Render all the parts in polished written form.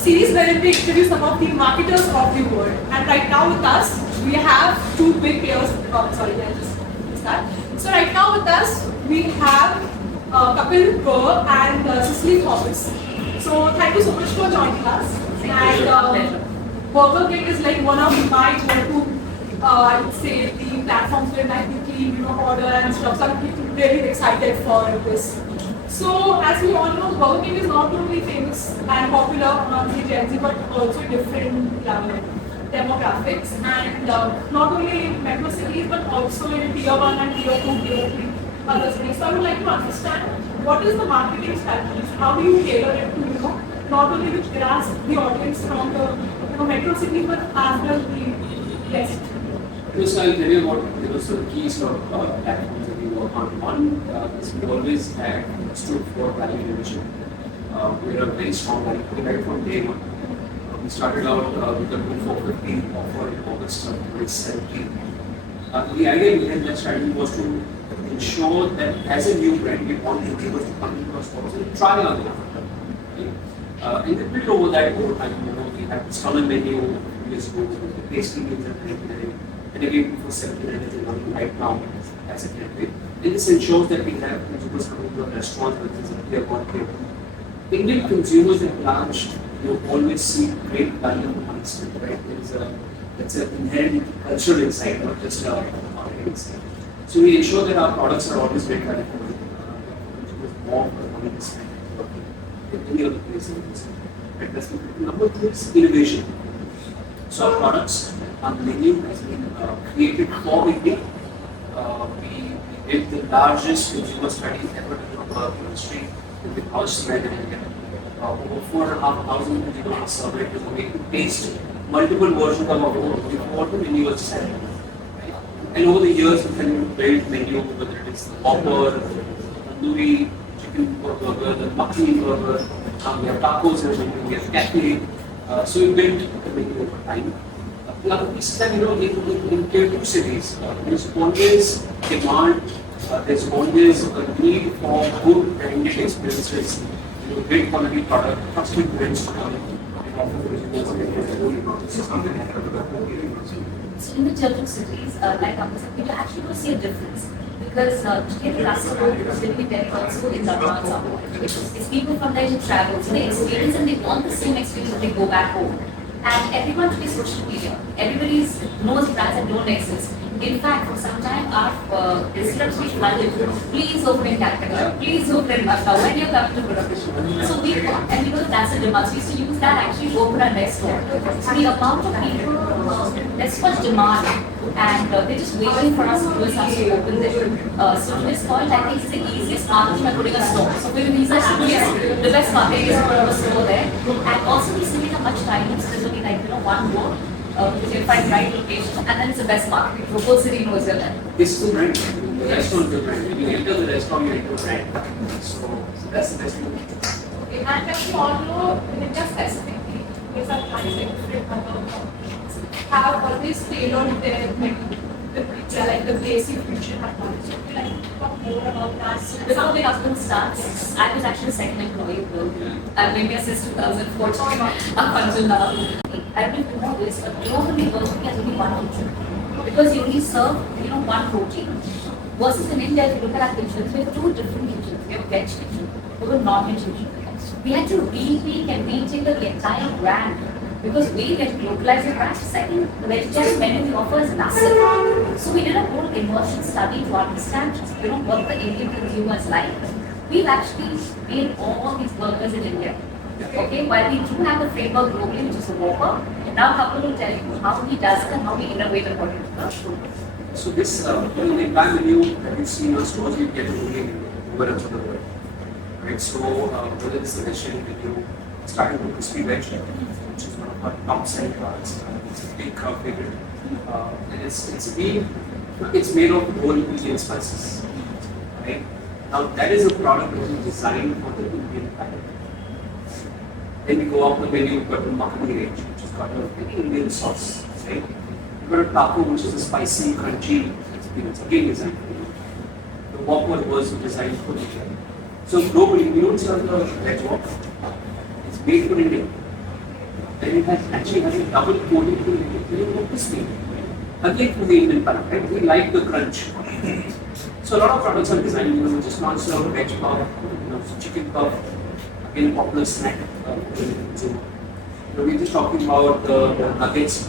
series wherein we introduce some of the marketers of the world. And right now with us, we have two big players. Sorry, I just start. So right now with us, we have Kapil Grover and Cicily Thomas. So thank you so much for joining us. And Burger King is like one of my go-to, I would say, the platforms where I quickly order and stuff. So I'm really excited for this. So as we all know, Burger King is not only famous and popular among the Gen Z, but also different demographics, and not only in metro cities, but also in tier 1 and tier 2, tier 3 other cities. So I would like to understand what is the marketing strategy? How do you tailor it to not only to grasp the audience from the metro cities, but as well the rest? So I'll tell you what some key sort of platforms that we work on. One is we always had stood for value innovation. We're a very strong value right from day one. We started out with the 450 offer in August of 2017. The idea behind that strategy was to ensure that as a new brand, we want consumers to come into our stores and try our offer. And then built over that over time. We had this common menu years ago, the pastry meals at 99, and again for 79 is running right now as a campaign. And this ensures that we have consumers coming to our restaurants, whether it's a tier 1, tier 2. Indian consumers at large, always see great value in money spent, right? That's an inherent cultural insight, not just a marketing insight. So we ensure that our products are always great value for money. Consumers more for money to spend than any other place in the business. Right? That's number 2 is innovation. So our products, our menu has been created for India. We did the largest consumer study ever done of the industry with house brand in India. Over 4,500 consumers surveyed was made to taste multiple versions of our food before the menu was set. Right? And over the years, we can build menu, whether it is the Whopper, the tandoori chicken burger, the makhani burger, we have tacos in the menu, we have café. So we built the menu over time. The other piece is that in tier 2 cities, there's always demand, there's always a need for good branded experiences. Great quality product, trusted brands to come and offer consumers. So in the tier 2 cities, like Amazon, you actually don't see a difference because today the customer will be very also in the advance of it's people from there who travel, so they experience and they want the same experience when they go back home. And everyone today social media, everybody knows brands that don't exist. In fact, for some time, our visitors we flooded, please open in Calcutta, please open in Mumbai, when you're coming to Budapest. So we thought, and we know that's a demand, so we used to use that actually open our next store. So the amount of people, there's so much demand, and they're just waiting for us to do us to open there. So to this point, I think it's the easiest marketing by putting a store. So we will easiest to yes, the best marketing is to put a store there. And also we still have much time, so there's only like, one more. Because you find right location, and then it's the best marketing. The whole city knows your land. This is the brand. The restaurant is the brand. When you enter the restaurant, you enter the brand. So that's the best thing. Okay, and as we all know, in India specifically, because our clients like different have always tailored their menu. Like the basic fusion technology. Would you like to talk more about that? Before my husband starts, I was actually the second employee. I've been here since 2014 up until now. I've been doing this, but globally working as only one kitchen. Because you only serve, one protein. Versus in India, if you look at our kitchens, we have 2 different kitchens. We have veg kitchen, we have non-veg kitchen. We had to rethink and retailor the entire brand. Because we get localized the brand. Second, the vegetarian menu we offer is massive. So we did a whole immersion study to understand, what the Indian consumers like. We've actually made all these burgers in India. Okay, while we do have the framework globally, which is a Whopper, now Kapil will tell you how he does it and how we innovate according to the food. So this, the entire menu that you see in our stores, you get only in over the world. Right? So whether it's the vegetarian menu, starting with crispy veg, which is one of our top selling products, it's a big favorite. And it's made of whole Indian spices. Right? Now that is a product that is designed for the Indian palate. Then we go up the menu, we've got the makhani range, which has got a very Indian sauce. Right? We've got a taco, which is a spicy, crunchy experience, again designed for India. The Whopper was designed for India. So globally, we don't serve the veg Whopper. It's made for India. and it actually has a double coating to make it more crispy. Again, from the Indian palate, right? We like the crunch. So a lot of products are designed, we just launched our veg puff, chicken puff, again popular snack. We're just talking about the nuggets.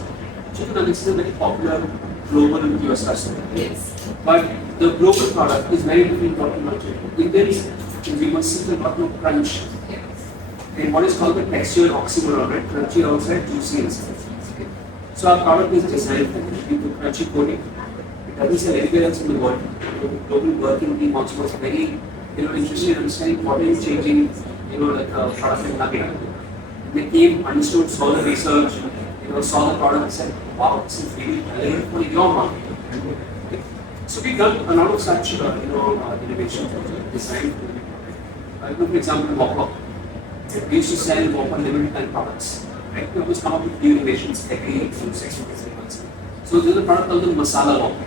Chicken nuggets is a very popular global US customer. Yes. But the global product is very different from what Indians consumers seek a lot more crunch. And what is called the texture oxymoron, right? Crunchy outside, juicy inside. So our product is designed for the crunchy coating. It doesn't sell anywhere else in the world. The global working team also was very interested in understanding what is changing, like a product like nugget. They came, understood, saw the research, saw the product and said, wow, this is really relevant for your market. So we've done a lot of such, innovations designed. For example, Whopper. We used to sell Whopper limited time products. Right? We always come up with new innovations every 6 to 3 months. So there's a product called the Masala Whopper.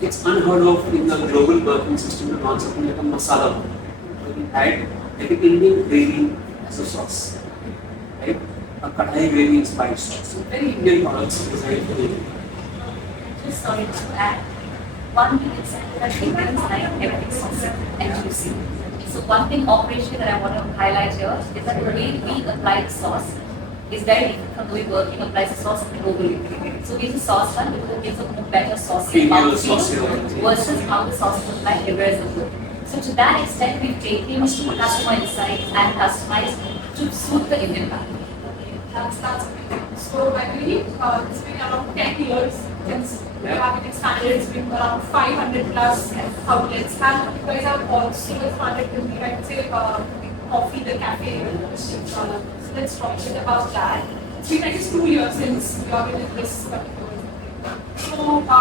It's unheard of in the global working system to launch something like a Masala Whopper. We had like an Indian gravy as a sauce. Right? A kadhai gravy inspired sauce. So very Indian products designed for India. Just sorry to add, one thing is that Indians like everything saucy and juicy. So one thing operationally that I want to highlight here is that the way we apply the sauce is very different from the way working applies the sauce globally. So we use a sauce one because it gives a more better saucy mouthfeel versus how the sauce is applied everywhere in the world. So to that extent, we've taken customer insights and customized to suit the Indian palate. That's amazing. So I believe it's been around 10 years since we have it expanded. It's been around 500 plus outlets, and you guys have also expanded to the, I would say, coffee, the cafe. So let's talk a bit about that. It's been, I guess, 2 years since you are in this particular. So I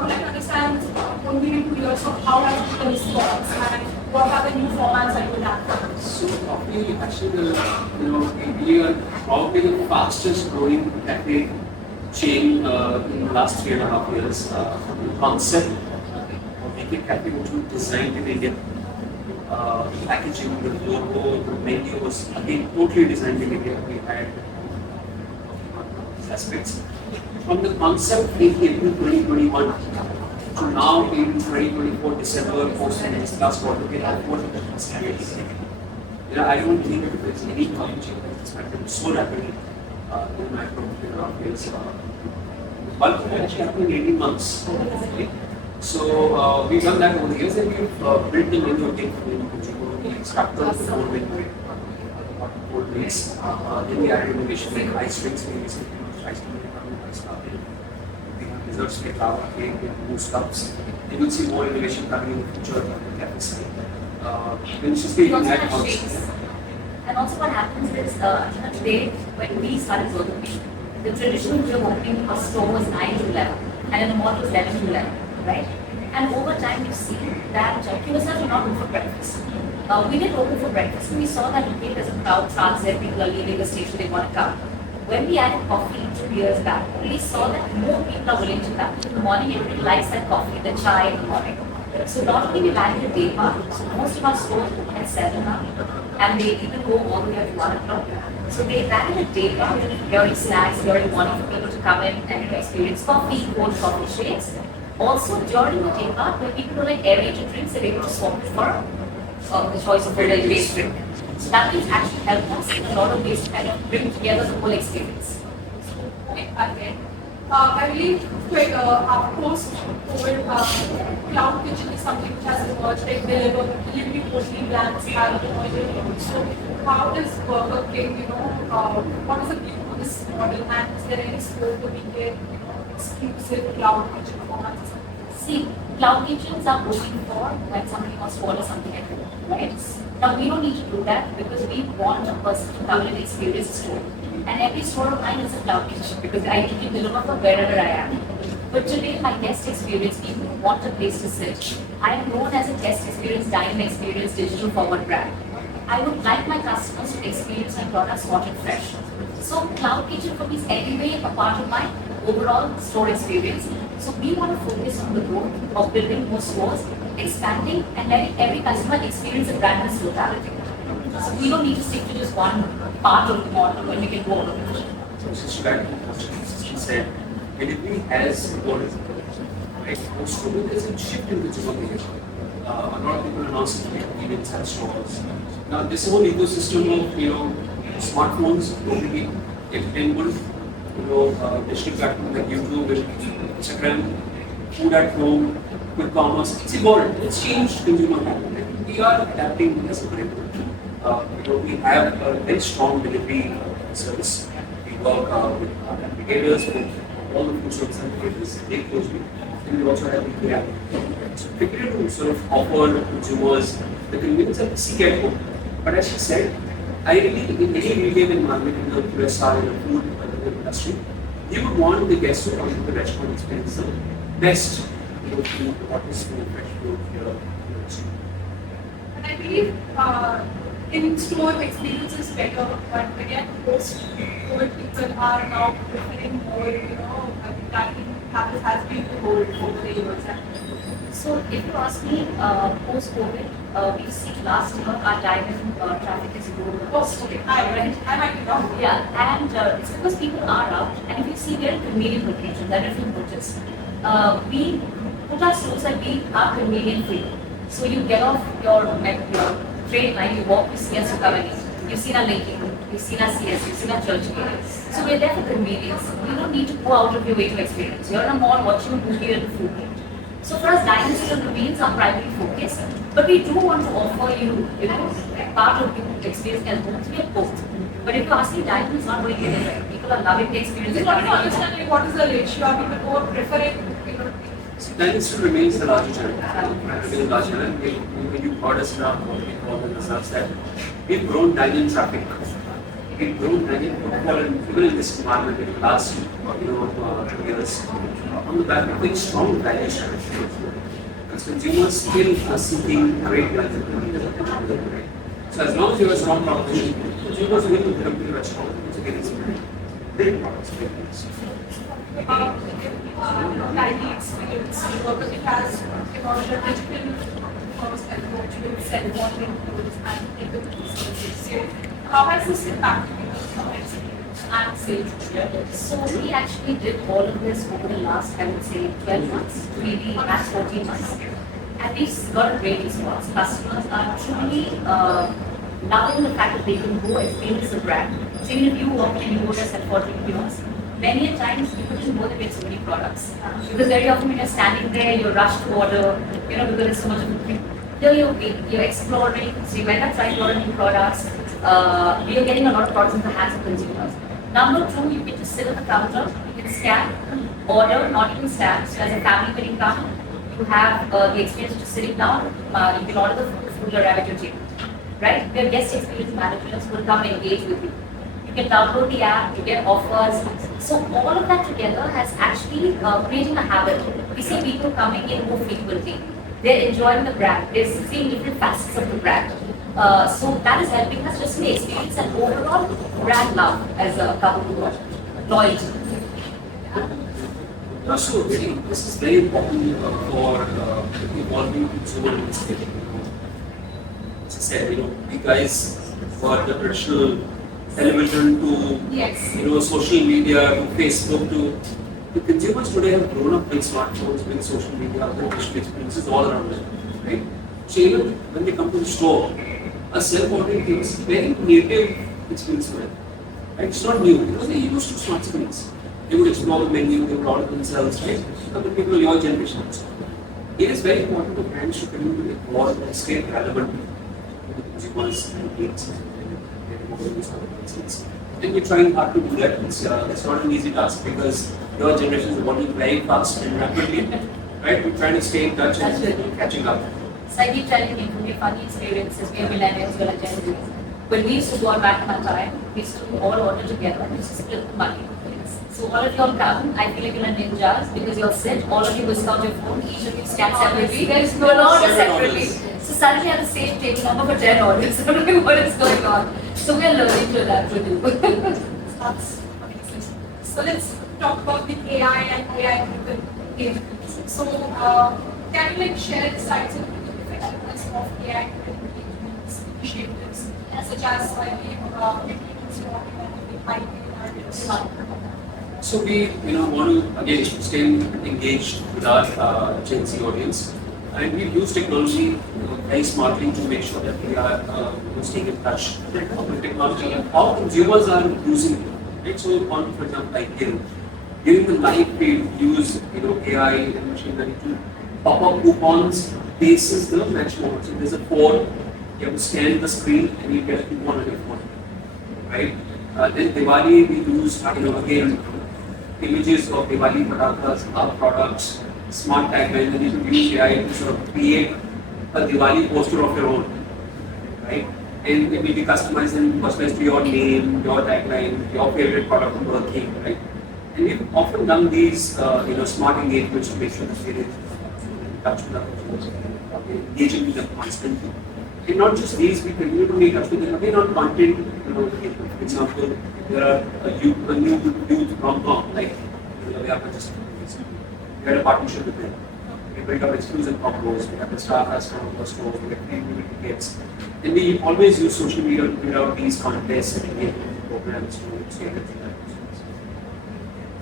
would like to understand only in 2 years, so how has been the response and what are the new formats that you have? So probably actually we are probably the fastest growing cafe chain in the last 3.5 years. From the concept of making cafe which was designed in India. Packaging, the logo, the menu was again totally designed in India. We had aspects. From the concept in April 2021 to now in 2024 December, post this last quarter, we have more than 50. I don't think that there's any college that has happened so rapidly in my 2.5 years. But it actually happened in 18 months. Okay? So we've done that over the years and we've built the menu again for the consumer. We structured the whole menu, cold drinks. Then we added innovation like ice drinks. We recently launched ice cream. We have desserts like lava cake, we have boost cups. You will see more innovation coming in the future on the cafe side. We also have shakes. And also what happens is, today, when we started working, the traditional way of opening a store was 9 to 11, and in the mall it was 11 to 11, right? And over time, you see that QSRs are not open for breakfast. We did open for breakfast, and we saw that okay, there's a crowd, transit, people are leaving the station, they want to come. When we added coffee 2 years back, we saw that more people are willing to come. In the morning, everybody likes that coffee, the chai in the morning. So not only we added a day part, so most of our stores open at 7 now, and they even go all the way up to 1 o'clock. So they added a day part during snacks, during morning for people to come in and experience coffee, cold coffee shakes. Also during the day part, when people don't like aerated drinks, they're able to swap it for the choice of a based drink. So that will actually help us in a lot of ways to kind of bring together the whole experience. Okay. I believe post-COVID, cloud kitchen is something which has emerged, like delivery only brands have emerged. So how does Burger King, what is the view on this model, and is there any scope to make it, exclusive cloud kitchen formats? See, cloud kitchens are looking for when somebody wants to order something at home, right? Now we don't need to do that because we want a person to come in and experience the store. And every store of mine is a cloud kitchen because I can deliver from wherever I am. But today, my guest experience, people who want a place to sit. I am known as a guest experience, dining experience, digital forward brand. I would like my customers to experience my products hot and fresh. So cloud kitchen for me is anyway a part of my overall store experience. So we want to focus on the growth of building more stores, expanding and letting every customer experience the brand in its totality. So we don't need to stick to just one part of the model when we can go all over it. So just to add to what she said, delivery has evolved, right? Post-COVID, there's a shift in consumer behavior. A lot of people are now sitting at convenience at stores. Now, this whole ecosystem of, smartphones, totally enabled, digital platforms like YouTube and Instagram, food at home, quick commerce, it's evolved, it's changed consumer behavior. We are adapting as a brand. We have a very strong delivery service. We work with aggregators, with all the food service aggregators very closely. And we also have the app. So we try to sort of offer consumers the convenience of seek at home. But as she said, ideally in any retail environment, in the QSR, in the food industry, you would want the guests to come to the restaurant experience the best food, what is food, fresh food here. And I believe in-store experience is better, but again, post-COVID people are now preferring more, dining habit has been evolved over the years. So if you ask me, post-COVID, we've seen last year our dine-in traffic is growing. Okay, I might be wrong. Yeah, and it's because people are out, and if you see, we're in convenient locations. I don't know if you notice. We put our stores like we are convenient free. So you get off your train line, you walk, you see us, you come and eat. You've seen our linking room, you've seen our CS, you've seen our church area. So we're there for convenience. You don't need to go out of your way to experience. You're in a mall watching a movie at the food court. So for us, dine-in still remains our primary focus. But we do want to offer you, part of the experience as well. We have both. But if you ask me, dine-in is not going anywhere. People are loving the experience. I just want to understand what is the ratio? Are people more preferring, Dine-in still remains the larger channel. Remains the larger channel. When you heard us now, what we call the results that we've grown dine-in traffic. We've grown dine-in footfall and even in this environment in the last 2 years on the back of very strong value strategy. Because consumers still are seeking great value. So as long as you have a strong proposition, consumers will come to the restaurant to get experience. Great products, great things. dining experience, because it has the digital first approach with self-modeling tools and capabilities. So how has this impacted your experience and sales? So we actually did all of this over the last, I would say, 12 months, maybe max 14 months. And we've got a great response. Customers are truly loving the fact that they can go experience the brand. So even if you walk in and you go to a self-ordering kiosk, many a times you couldn't know that we have so many products. Because very often when you're standing there, you're rushed to order, because there's so much of a here you're exploring, so you end up trying a lot of new products. You're getting a lot of products in the hands of consumers. Number two, you can just sit at the counter, you can scan, order, not even stand. So as a family when you come, you have the experience of just sitting down, you can order the food will arrive at your table. Right? We have guest experience managers who will come and engage with you. You can download the app, you get offers. So all of that together has actually creating a habit. We see people coming in more frequently. They're enjoying the brand. They're seeing different facets of the brand. So that is helping us just to experience an overall brand love as a couple loyalty. So this is very important for evolving consumer landscape. As I said, you guys were the traditional television to social media to Facebook to the consumers today have grown up with smartphones, with social media, with digital experiences all around them, right? So even when they come to the store, a self-ordering thing is very native experience for them. Right? It's not new because they're used to smart screens. They would explore the menu, they would order themselves, right? The people of your generation. It is very important for brands to continue to evolve and stay relevant to the consumers and needs. And we're trying hard to do that. It's not an easy task because your generation is evolving very fast and rapidly. Right? We're trying to stay in touch and catching up. So I keep telling you, from your funny experiences, we are millennials, we are Gen Z. When we used to go on back in our time, we used to all order together and just split the money. So all of you all come, I feel like you're ninjas because you'll sit, all of you whisk out your phone, each of you scan separately, there's no order separately. So suddenly at the same table number for 10 orders, I don't know what is going on. So we're learning to adapt to do. So let's talk about the AI and AI capabilities. So can you share insights into the effectiveness of AI capabilities, initiatives, such as So we, want to again stay engaged with our Gen Z audience, and we use technology very smartly to make sure that we are staying in touch with technology and how consumers are using it. Right? So on, for example, like during the live feed, use AI and machine learning to pop up coupons basis the match mode. So there's a phone, you have to scan the screen and you get a coupon on your phone. Right? Then Diwali we use again images of Diwali patakas, our products, smart taglines, and you can use AI to sort of create a Diwali poster of your own, right? And it will be customized and personalized to your name, your tagline, your favorite product of working, right? And we've often done these, smart engagements to make sure that we're in touch with our customers, engaging with them constantly. And not just these, we continue to make touch with them again on content. For example, there are a new youth rom-com like we had a partnership with them. We built up exclusive combos. We have the Star Cast combo stores. We have free movie tickets. And we always use social media to build out these contests and engagement programs to scale it.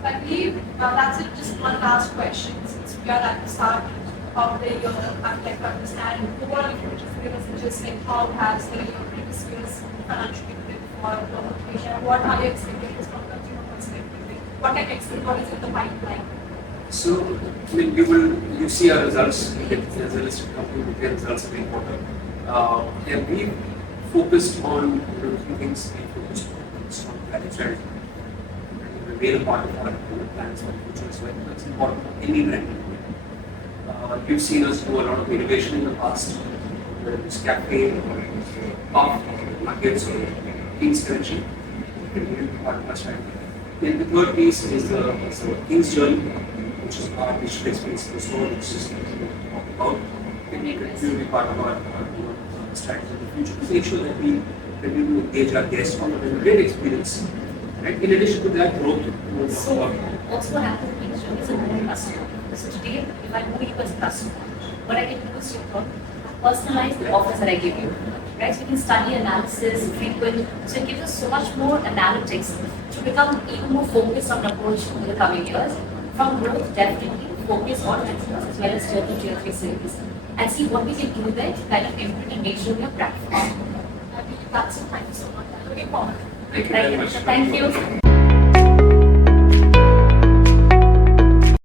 I believe that's it. Just one last question. Since we are at the start of the year, I'd like to understand overall if you just give us just like how has the previous year's financial year for location? What are your expectations from consumer perspective? What can expect? What is in the pipeline? So, you see our results. We get as a listed company, we get results every quarter. And we focused on few things. We focused on strong value strategy. Remain a part of our plans for the future as well. That's important for any brand. You've seen us do a lot of innovation in the past, whether it's café, puff, nuggets, or King's Connection. Part of our strategy. Then the third piece is the King's Journey, which is our digital experience in the store, which is talk about. It will be part of our strategy in the future to make sure that we continue to engage our guests on a great experience. Right? In addition to that, growth. So, also what happens in King's Journey is a more customer. So today, if I know you as a customer, what I can do is personalize the offers that I give you. Right? So you can study analysis, frequent. So it gives us so much more analytics to become even more focused on approach in the coming years. From growth, definitely focus on customers as well as tier 2, tier 3 cities and see what we can do there to kind of improve and make sure we are practical. I believe that's it. Thank you so much. Looking forward. Thank you very much. Thank you.